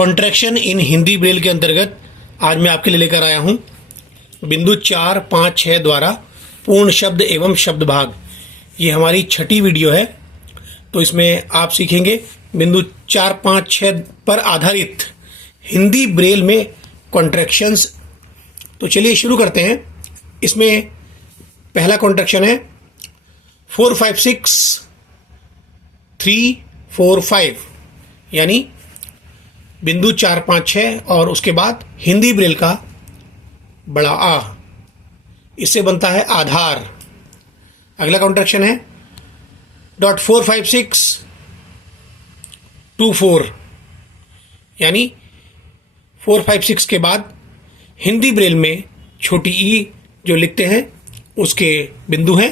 Contraction इन Hindi Braille के अंतर्गत आज मैं आपके लिए लेकर आया हूं बिंदु 4, 5, 6 द्वारा पूर्ण शब्द एवं शब्द भाग। ये हमारी छठी वीडियो है, तो इसमें आप सीखेंगे बिंदु 4, 5, 6 पर आधारित हिंदी ब्रेल में कॉन्ट्रैक्शंस। तो चलिए शुरू करते हैं। इसमें पहला कॉन्ट्रैक्शन है 4, 5, 6, 3, 4, 5, यानी बिंदु 4, 5, 6 और उसके बाद हिंदी ब्रेल का बड़ा आ, इससे बनता है आधार। अगला कॉन्ट्रैक्शन है .4, 5, 6, 2, 4, यानी 4, 5, 6 के बाद हिंदी ब्रेल में छोटी ई जो लिखते हैं उसके बिंदु हैं,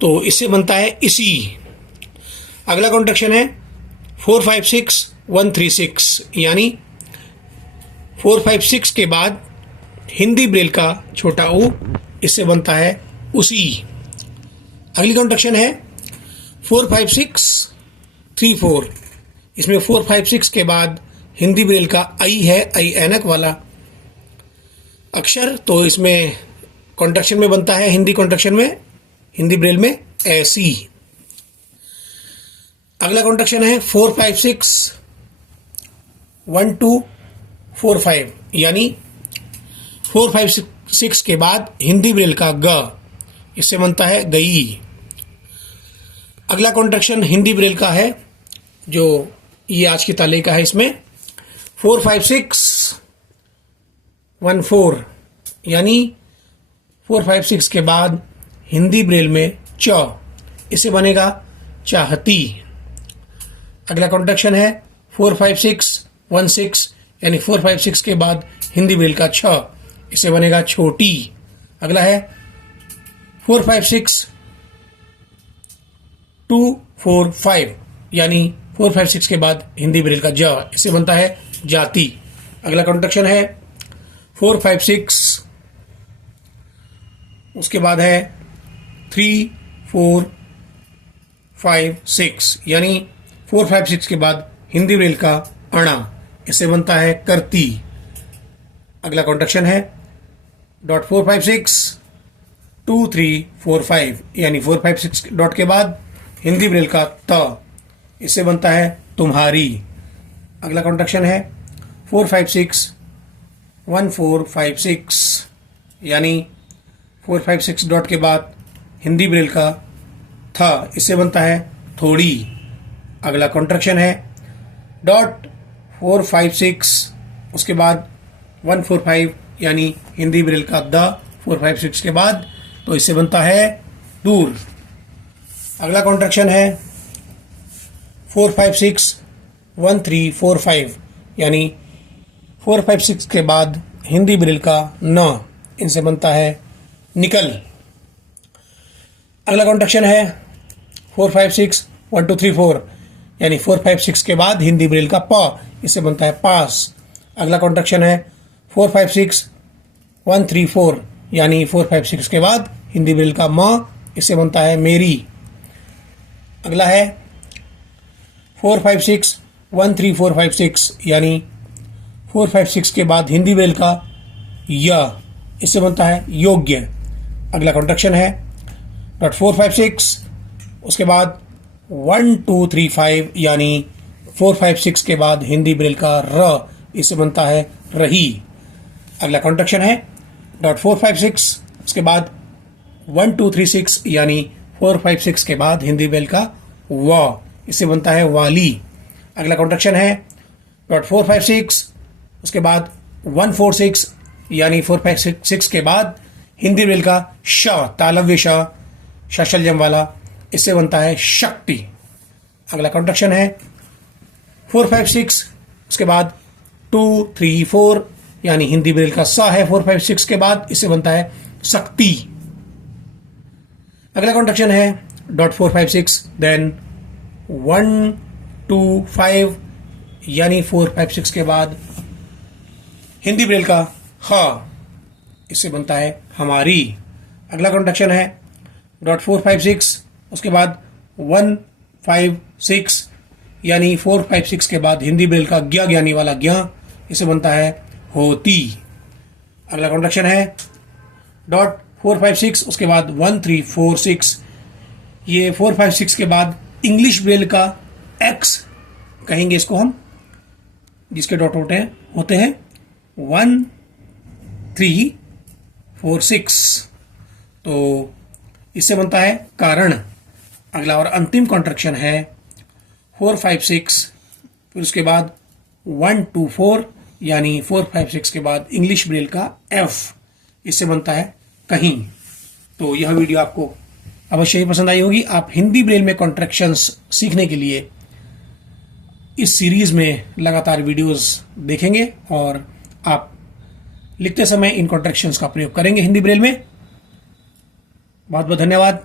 तो इससे बनता है इसी। अगला कॉन्ट्रैक्शन है 4, 5, 6, 1, 3, 6, यानी 4, 5, 6 के बाद हिंदी ब्रेल का छोटा ऊ, इससे बनता है उसी। अगली कॉन्ट्रैक्शन है 4, 5, 6, 3, 4, इसमें 4, 5, 6 के बाद हिंदी ब्रेल का आई है, आई ऐनक वाला अक्षर, तो इसमें कॉन्ट्रैक्शन में बनता है हिंदी कॉन्ट्रैक्शन में, हिंदी ब्रेल में ऐसी। अगला कॉन्ट्रैक्शन है 4, 5, 6, 1, 2, 4, 5, यानी 4, 5, 6 के बाद हिंदी ब्रेल का ग, इससे बनता है गई। अगला कॉन्ट्रैक्शन हिंदी ब्रेल का है, जो ये आज की ताले का है। इसमें 4, 5, 6, 1, 4, यानी 4, 5, 6 के बाद हिंदी ब्रेल में च, इससे बनेगा चाहती। अगला कॉन्ट्रैक्शन है 4, 5, 6, 1, 6, यानी 4, 5, 6 के बाद हिंदी ब्रेल का छ, इससे बनेगा छोटी। अगला है 4, 5, 6, 2, 4, 5, यानी 4, 5, 6 के बाद हिंदी ब्रेल का ज, इससे बनता है जाति। अगला कॉन्ट्रैक्शन है 4, 5, 6, उसके बाद है 3, 4, 5, 6, यानी 4, 5, 6 के बाद हिंदी ब्रेल का अणा, इससे बनता है करती। अगला कॉन्ट्रैक्शन है .4, 5, 6, 2, 3, 4, 5, यानी 4, 5, 6 डॉट के बाद हिंदी ब्रेल का त, इससे बनता है तुम्हारी। अगला कॉन्ट्रैक्शन है 4, 5, 6, 1, 4, 5, 6, यानी 4, 5, 6 डॉट के बाद हिंदी ब्रेल का था, इससे बनता है थोड़ी। अगला कॉन्ट्रैक्शन है .4, 5, 6, उसके बाद 1, 4, 5, यानी हिंदी ब्रेल का द 4, 5, 6 के बाद, तो इससे बनता है दूर। अगला कॉन्ट्रैक्शन है 4, 5, 6, 1, 3, 4, 5, यानी 4, 5, 6 के बाद हिंदी ब्रेल का न, इनसे बनता है निकल। अगला कॉन्ट्रैक्शन है 4, 5, 6, 1, 2, 3, 4, यानी 4, 5, 6 के बाद हिंदी ब्रेल का प, इससे बनता है पास। अगला कॉन्ट्रैक्शन है 4, 5, 6, 1, 3, 4, यानी 4, 5, 6 के बाद हिंदी ब्रेल का म, इससे बनता है मेरी। अगला है 4, 5, 6, 1, 3, 4, 5, 6, यानी 4, 5, 6 के बाद हिंदी ब्रेल का य, इससे बनता है योग्य। अगला कॉन्ट्रैक्शन है .4, 5, 6, उसके बाद 1, 2, 3, 5, यानी 4, 5, 6 के बाद हिंदी ब्रेल का र, इससे बनता है रही। अगला कॉन्ट्रैक्शन है .4, 5, 6, उसके बाद 1, 2, 3, 6, यानी 4, 5, 6 के बाद हिंदी ब्रेल का व, इससे बनता है वाली। अगला कॉन्ट्रैक्शन है .4, 5, 6, उसके बाद 1, 4, 6, यानी 4, 5, 6 के बाद हिंदी ब्रेल का श, तालव्य श, शशल्यम वाला, इससे बनता है शक्ति। अगला कॉन्ट्रैक्शन है 4, 5, 6, उसके बाद 2, 3, 4, यानी हिंदी ब्रेल का स है 4, 5, 6 के बाद, इससे बनता है शक्ति। अगला कॉन्ट्रैक्शन है .4, 5, 6, देन 1, 2, 5, यानी 4, 5, 6 के बाद हिंदी ब्रेल का ह, इससे बनता है हमारी। अगला कॉन्ट्रैक्शन है .4, 5, 6, उसके बाद 1, 5, 6, यानी 4, 5, 6 के बाद हिंदी ब्रेल का ज्ञ ज्ञानी वाला ज्ञ, इसे बनता है होती। अगला कॉन्ट्रैक्शन है डॉट 4, 5, 6, उसके बाद 1, 3, 4, 6। ये 4, 5, 6 के बाद इंग्लिश ब्रेल का एक्स कहेंगे इसको हम, जिसके डॉट होते हैं 1, 3, 4, 6। तो इससे बनता है कारण। अगला और अंतिम कॉन्ट्रैक्शन है 4, 5, 6, फिर उसके बाद 1, 2, 4, यानी 4, 5, 6 के बाद इंग्लिश ब्रेल का एफ, इससे बनता है कहीं। तो यह वीडियो आपको अवश्य ही पसंद आई होगी। आप हिंदी ब्रेल में कॉन्ट्रैक्शंस सीखने के लिए इस सीरीज में लगातार वीडियोस देखेंगे और आप लिखते समय इन कॉन्ट्रैक्शंस का प्रयोग करेंगे हिंदी ब्रेल में। बहुत बहुत धन्यवाद।